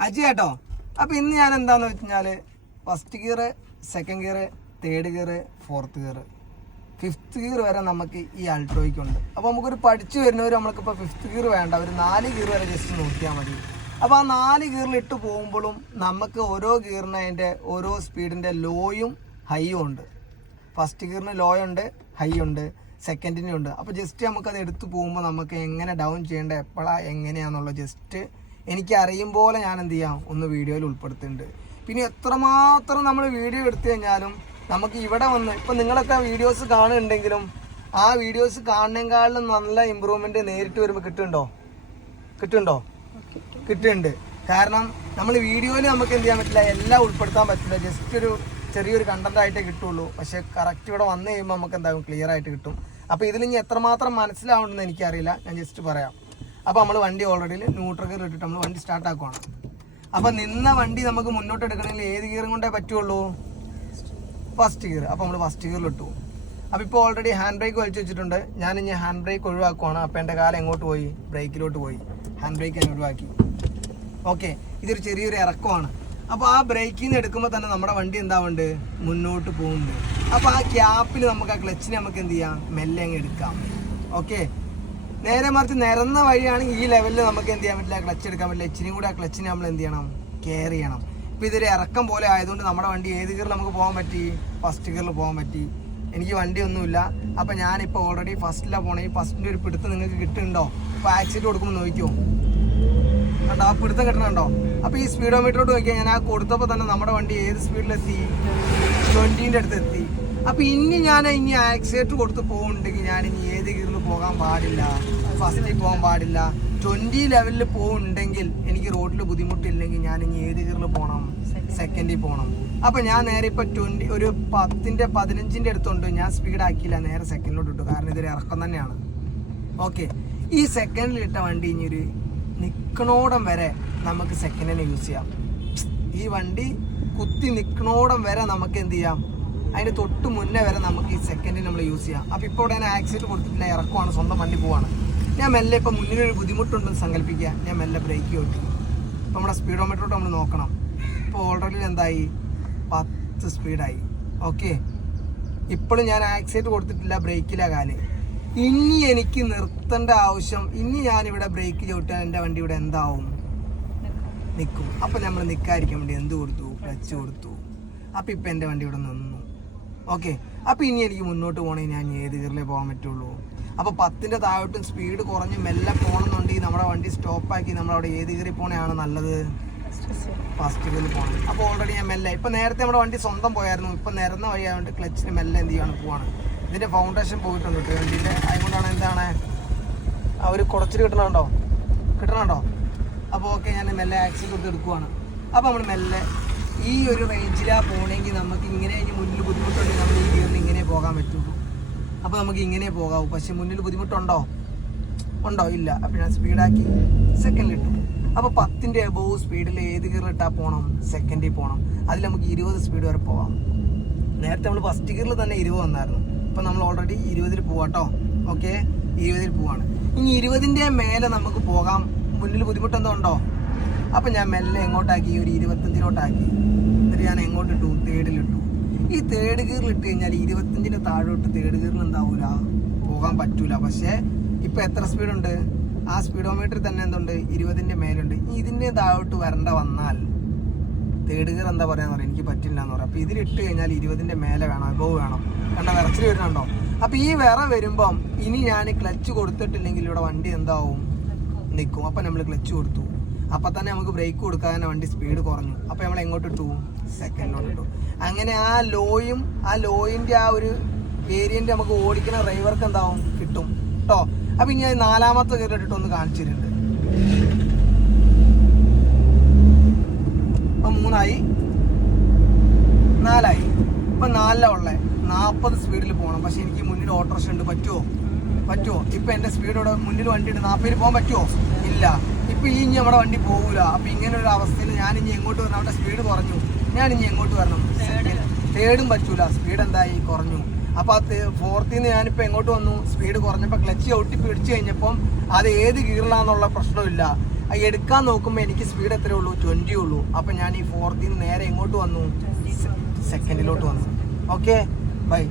അജി കേട്ടോ. അപ്പൊ ഇന്ന് ഞാൻ എന്താന്ന് വെച്ചാൽ first gear second gear third gear fourth gear fifth gear വരെ നമുക്ക് ഈ അൾട്രോയ്ക്കുണ്ട് അപ്പോൾ നമുക്കൊരു പഠിച്ചു വരുന്നവർ നമ്മൾക്കിപ്പോൾ ഫിഫ്ത് ഗിയർ വേണ്ട. ഒരു നാല് ഗിയർ വരെ ജസ്റ്റ് നോക്കിയാൽ മതി. അപ്പോൾ ആ നാല് ഗിയറിൽ ഇട്ട് പോകുമ്പോഴും നമുക്ക് ഓരോ ഗിയറിന് അതിന്റെ ഓരോ സ്പീഡിന്റെ ലോയും ഹൈയും ഉണ്ട്. ഫസ്റ്റ് ഗിയറിന് ലോ ഉണ്ട് ഹൈ ഉണ്ട് സെക്കൻഡിനും ഉണ്ട്. അപ്പോൾ ജസ്റ്റ് നമുക്ക് അത് എടുത്തു പോകുമ്പോൾ നമുക്ക് എങ്ങനെ ഡൗൺ ചെയ്യേണ്ടത് എപ്പോഴാണ് എങ്ങനെയാണെന്നുള്ള ജസ്റ്റ് എനിക്ക് അറിയും പോലെ ഞാൻ എന്ത് ചെയ്യാം ഒന്ന് വീഡിയോയിൽ ഉൾപ്പെടുത്തുന്നുണ്ട്. പിന്നെ എത്രമാത്രം നമ്മൾ വീഡിയോ എടുത്തു കഴിഞ്ഞാലും നമുക്ക് ഇവിടെ വന്ന് ഇപ്പം നിങ്ങളൊക്കെ വീഡിയോസ് കാണുന്നുണ്ടെങ്കിലും ആ വീഡിയോസ് കാണുന്നതിനേക്കാളും നല്ല ഇമ്പ്രൂവ്മെന്റ് നേരിട്ട് വരുമ്പോൾ കിട്ടുന്നുണ്ടോ? കിട്ടുന്നുണ്ടോ? കിട്ടുന്നുണ്ട്. കാരണം നമ്മൾ വീഡിയോയിൽ നമുക്ക് എന്ത് ചെയ്യാൻ പറ്റില്ല എല്ലാം ഉൾപ്പെടുത്താൻ പറ്റില്ല. ജസ്റ്റ് ഒരു ചെറിയൊരു കണ്ടന്റ് ആയിട്ടേ കിട്ടുള്ളൂ. പക്ഷെ കറക്റ്റ് ഇവിടെ വന്നു കഴിയുമ്പോൾ നമുക്ക് എന്താകും ക്ലിയർ ആയിട്ട് കിട്ടും. അപ്പോൾ ഇതിൽ ഇനി എത്രമാത്രം മനസ്സിലാവണമെന്ന് എനിക്കറിയില്ല. ഞാൻ ജസ്റ്റ് പറയാം. അപ്പോൾ നമ്മൾ വണ്ടി ഓൾറെഡി ന്യൂട്രൽ ഗിയർ ഇട്ടിട്ട് നമ്മൾ വണ്ടി സ്റ്റാർട്ട് ആക്കുവാണ്. അപ്പോൾ നിന്ന വണ്ടി നമുക്ക് മുന്നോട്ട് എടുക്കണമെങ്കിൽ ഏത് ഗിയറും കൊണ്ടേ പറ്റുള്ളൂ? ഫസ്റ്റ് ഗിയർ അപ്പോൾ നമ്മൾ ഫസ്റ്റ് ഗിയറിൽ ഇട്ടു. അപ്പോൾ ഇപ്പോൾ ഓൾറെഡി ഹാൻഡ് ബ്രേക്ക് വലിച്ചു വെച്ചിട്ടുണ്ട്. ഞാൻ ഇനി ഹാൻഡ് ബ്രേക്ക് ഒഴിവാക്കുവാണ്. അപ്പോൾ എന്റെ കാലം എങ്ങോട്ട് പോയി? ബ്രേക്കിലോട്ട് പോയി. ഹാൻഡ് ബ്രേക്ക് ഞാൻ ഒഴിവാക്കി. ഓക്കെ ഇതൊരു ചെറിയൊരു ഇറക്കമാണ്. അപ്പോൾ ആ ബ്രേക്കിൽ നിന്ന് എടുക്കുമ്പോൾ തന്നെ നമ്മുടെ വണ്ടി എന്താവുണ്ട്? മുന്നോട്ട് പോകുന്നുണ്ട്. അപ്പോൾ ആ ഗ്യാപ്പിൽ നമുക്ക് ആ ക്ലച്ചിനെ നമുക്ക് എന്ത് ചെയ്യാം? മെല്ലെ അങ്ങ് എടുക്കാം. ഓക്കെ നേരെ മറിച്ച് നിരന്ന വഴിയാണെങ്കിൽ ഈ ലെവലിൽ നമുക്ക് എന്ത് ചെയ്യാൻ പറ്റില്ല ക്ലച്ച് എടുക്കാൻ പറ്റില്ല. ഇച്ചിരി കൂടി ആ ക്ലച്ചിനെ നമ്മൾ എന്ത് ചെയ്യണം? കെയർ ചെയ്യണം. ഇപ്പോൾ ഇതൊരു ഇറക്കം പോലെ ആയതുകൊണ്ട് നമ്മുടെ വണ്ടി ഏത് ഗിയറിൽ നമുക്ക് പോകാൻ പറ്റി? ഫസ്റ്റ് ഗിയറിൽ പോകാൻ പറ്റി. എനിക്ക് വണ്ടി വണ്ടിയൊന്നുമില്ല അപ്പോൾ ഞാനിപ്പോൾ ഓൾറെഡി ഫസ്റ്റിലാണ് പോകണേ ഈ ഫസ്റ്റിന്റെ ഒരു പിടുത്തം നിങ്ങൾക്ക് കിട്ടുന്നുണ്ടോ? ഇപ്പോൾ ആക്സിഡന്റ് കൊടുക്കുമ്പോൾ നോക്കിയോ കണ്ടോ? ആ പിടുത്തം കിട്ടണുണ്ടോ അപ്പോൾ ഈ സ്പീഡോമീറ്ററോട്ട് നോക്കിയാൽ ഞാൻ ആ കൊടുത്തപ്പോൾ തന്നെ നമ്മുടെ വണ്ടി ഏത് സ്പീഡിലെത്തി ട്വന്റീന്റെ അടുത്ത് എത്തി. അപ്പോൾ ഇനി ഞാൻ ഇനി ആക്സിഡന്റ് കൊടുത്ത് പോകുന്നുണ്ടെങ്കിൽ ഞാൻ ഇനി ഏത് ഗിയറിൽ പോകാൻ പാടില്ല. ഫസ്റ്റിൽ പോകാൻ പാടില്ല. ട്വന്റി ലെവലിൽ പോകുന്നുണ്ടെങ്കിൽ എനിക്ക് റോഡിൽ ബുദ്ധിമുട്ടില്ലെങ്കിൽ ഞാൻ ഇനി ഏത് ഗിയറിൽ പോകണം സെക്കൻഡിൽ പോകണം അപ്പൊ ഞാൻ നേരെ ഇപ്പൊ ട്വന്റി ഒരു പത്തിന്റെ പതിനഞ്ചിന്റെ അടുത്തുണ്ട്. ഞാൻ സ്പീഡ് ആക്കിയില്ല. നേരെ സെക്കൻഡിലോട്ട് ഇട്ടു. കാരണം ഇതൊരു ഇറക്കം തന്നെയാണ്. ഓക്കെ ഈ സെക്കൻഡിൽ ഇട്ട വണ്ടി ഇനി ഒരു നിൽക്കണോടം വരെ നമുക്ക് സെക്കൻഡിനെ യൂസ് ചെയ്യാം. ഈ വണ്ടി കുത്തി നിൽക്കണോടം വരെ നമുക്ക് എന്ത് ചെയ്യാം? അതിന് തൊട്ട് മുന്നേ വരെ നമുക്ക് ഈ സെക്കൻഡിൽ നമ്മൾ യൂസ് ചെയ്യാം. അപ്പോൾ ഇപ്പോൾ ഞാൻ ആക്സിഡന്റ് കൊടുത്തിട്ടില്ല ഇറക്കുവാണ് സ്വന്തം വണ്ടി പോവാണ്. ഞാൻ മെല്ലെ ഇപ്പോൾ മുന്നിലൊരു ബുദ്ധിമുട്ടുണ്ടെന്ന് സങ്കല്പിക്കുക ഞാൻ മെല്ലെ ബ്രേക്ക് ഓട്ടി ഇപ്പോൾ നമ്മുടെ സ്പീഡോമീറ്ററോട്ട് നമ്മൾ നോക്കണം. ഇപ്പോൾ ഓൾറെഡി എന്തായി? പത്ത് സ്പീഡായി ഓക്കെ ഇപ്പോഴും ഞാൻ ആക്സിഡന്റ് കൊടുത്തിട്ടില്ല ബ്രേക്കിലാ കാൽ. ഇനി എനിക്ക് നിർത്തേണ്ട ആവശ്യം ഇനി ഞാനിവിടെ ബ്രേക്ക് ചവിട്ടാൻ എന്റെ വണ്ടി ഇവിടെ എന്താവും? നിൽക്കും അപ്പോൾ നമ്മൾ നിൽക്കാതിരിക്കാൻ വേണ്ടി എന്ത് കൊടുത്തു? ക്ലച്ച് കൊടുത്തു. അപ്പോൾ ഇപ്പം എന്റെ വണ്ടി ഇവിടെ നിന്നു. ഓക്കെ. അപ്പോൾ ഇനി എനിക്ക് മുന്നോട്ട് പോകണമെങ്കിൽ ഞാൻ ഏത് ഗിയറിലേ പോകാൻ പറ്റുള്ളൂ? അപ്പോൾ പത്തിന്റെ താഴോട്ടും സ്പീഡ് കുറഞ്ഞ് മെല്ലെ പോകണമെന്നുണ്ടെങ്കിൽ നമ്മുടെ വണ്ടി സ്റ്റോപ്പാക്കി നമ്മളവിടെ ഏത് ഗിയറിൽ പോകണതാണ് നല്ലത്? ഫസ്റ്റ് ഗിയറിൽ പോകണം അപ്പോൾ ഓൾറെഡി ഞാൻ മെല്ലെ ഇപ്പോൾ നേരത്തെ നമ്മുടെ വണ്ടി സ്വന്തം പോയായിരുന്നു. ഇപ്പോൾ നിരന്ന വഴിയായതുകൊണ്ട് ക്ലച്ചിന് മെല്ലെ എന്ത് ചെയ്യാണ് പോവാണ്. ഇതിന്റെ ഫൗണ്ടേഷൻ പോയിട്ടുണ്ട് കേട്ടോ. വണ്ടിന്റെ അതുകൊണ്ടാണ് എന്താണ്? അവർ കുറച്ചിട്ട് കിട്ടണുണ്ടോ? കിട്ടണുണ്ടോ? അപ്പോൾ ഓക്കെ ഞാൻ മെല്ലെ ആക്സിഡന്റ് എടുക്കുവാണ്. അപ്പോൾ നമ്മൾ മെല്ലെ ഈ ഒരു റേഞ്ചിലാണ് പോകണമെങ്കിൽ നമുക്ക് ഇങ്ങനെ ഇനി മുന്നിൽ ബുദ്ധിമുട്ടുണ്ടെങ്കിൽ നമ്മൾ ഈ ഗിയറിൽ ഇങ്ങനെ പോകാൻ പറ്റുള്ളൂ. അപ്പോൾ നമുക്ക് ഇങ്ങനെ പോകാവൂ. പക്ഷെ മുന്നിൽ ബുദ്ധിമുട്ടുണ്ടോ? ഉണ്ടോ? ഇല്ല. അപ്പോൾ ഞാൻ സ്പീഡാക്കി സെക്കൻഡിൽ ഇട്ടു. അപ്പോൾ പത്തിന്റെ അബോവ് സ്പീഡിൽ ഏത് ഗിയർ ഇട്ടാൽ പോകണം സെക്കൻഡിൽ പോകണം അതിൽ നമുക്ക് ഇരുപത് സ്പീഡ് വരെ പോകാം. നേരത്തെ നമ്മൾ ഫസ്റ്റ് ഗിയറിൽ തന്നെ ഇരുപത് വന്നായിരുന്നു. ഇപ്പം നമ്മൾ ഓൾറെഡി ഇരുപതിൽ പോവാട്ടോ ഓക്കെ ഇരുപതിൽ പോവാണ്. ഇനി ഇരുപതിന്റെ മേലെ നമുക്ക് പോകാം. മുന്നിൽ ബുദ്ധിമുട്ടെന്തോ ഉണ്ടോ? അപ്പം ഞാൻ മെല്ലെ എങ്ങോട്ടാക്കി? ഒരു ഇരുപത്തഞ്ചിലോട്ടാക്കി. എന്നിട്ട് ഞാൻ എങ്ങോട്ട് ഇട്ടു തേർഡിലിട്ടു ഈ തേർഡ് ഗിയറിൽ ഇട്ട് കഴിഞ്ഞാൽ ഇരുപത്തഞ്ചിന് താഴോട്ട് തേർഡ് ഗിയറിൽ എന്താവൂല പോകാൻ പറ്റൂല. പക്ഷേ ഇപ്പം എത്ര സ്പീഡുണ്ട്? ആ സ്പീഡോമീറ്റർ തന്നെ എന്തുണ്ട്? ഇരുപതിന്റെ മേലുണ്ട്. ഇതിന്റെ താഴോട്ട് വരണ്ട വന്നാൽ തേർഡ് ഗിയർ എന്താ പറയാന്ന് പറയാം എനിക്ക് പറ്റില്ല എന്ന് പറയാം അപ്പോൾ ഇതിലിട്ട് കഴിഞ്ഞാൽ ഇരുപതിന്റെ മേലെ വേണം അബവ് വേണം. കണ്ട? വിറച്ചിൽ വരുന്നുണ്ടോ? അപ്പോൾ ഈ വിറ വരുമ്പം ഇനി ഞാൻ ക്ലച്ച് കൊടുത്തിട്ടില്ലെങ്കിൽ ഇവിടെ വണ്ടി എന്താവും? നിൽക്കും അപ്പം നമ്മൾ ക്ലച്ച് കൊടുത്തു. അപ്പം തന്നെ നമുക്ക് ബ്രേക്ക് കൊടുക്കാതെ വണ്ടി സ്പീഡ് കുറഞ്ഞു. അപ്പൊ നമ്മൾ എങ്ങോട്ട് ഇട്ടു? സെക്കൻഡിലോട്ട് ഇട്ടു. അങ്ങനെ ആ ലോയും ആ ലോയിന്റെ ആ ഒരു വേരിയന്റ് നമുക്ക് ഓടിക്കുന്ന ഡ്രൈവർക്ക് എന്താവും? കിട്ടും. കേട്ടോ അപ്പൊ ഇനി അത് നാലാമത്തെ ഗിയർ ഒന്ന് കാണിച്ചിട്ടുണ്ട് അപ്പൊ മൂന്നായി. നാലായി. ഇപ്പം നാലിലാണ് ഉള്ളത് നാൽപ്പത് സ്പീഡിൽ പോകണം പക്ഷെ എനിക്ക് മുന്നിൽ ഓട്ടോറിക്ഷ ഉണ്ട്. പറ്റുമോ പറ്റുമോ ഇപ്പം എന്റെ സ്പീഡോടെ മുന്നിൽ വണ്ടി ഉണ്ട് നാൽപ്പതിൽ പോകാൻ പറ്റുമോ ഇല്ല. ഇപ്പം ഈ ഇനി നമ്മുടെ വണ്ടി പോകൂല അപ്പൊ ഇങ്ങനെ ഒരു അവസ്ഥയിൽ ഞാൻ ഇനി എങ്ങോട്ട് വരണം? അവിടെ സ്പീഡ് കുറഞ്ഞു. ഞാൻ ഇനി എങ്ങോട്ട് വരണം? തേർഡും പറ്റൂല. സ്പീഡ് എന്തായി? കുറഞ്ഞു. അപ്പൊ ആ ഫോർത്തിൽ നിന്ന് ഞാനിപ്പോ എങ്ങോട്ട് വന്നു? സ്പീഡ് കുറഞ്ഞപ്പോ ക്ലച്ച് ഔട്ടി പിടിച്ചു കഴിഞ്ഞപ്പം അത് ഏത് ഗീറിലാന്നുള്ള പ്രശ്നമില്ല അത് എടുക്കാൻ നോക്കുമ്പോൾ എനിക്ക് സ്പീഡ് എത്രയേ ഉള്ളൂ? ട്വന്റി ഉള്ളൂ. അപ്പം ഞാൻ ഈ ഫോർത്തിൽ നിന്ന് നേരെ എങ്ങോട്ട് വന്നു? സെക്കൻഡിലോട്ട് വന്നു. Okay bye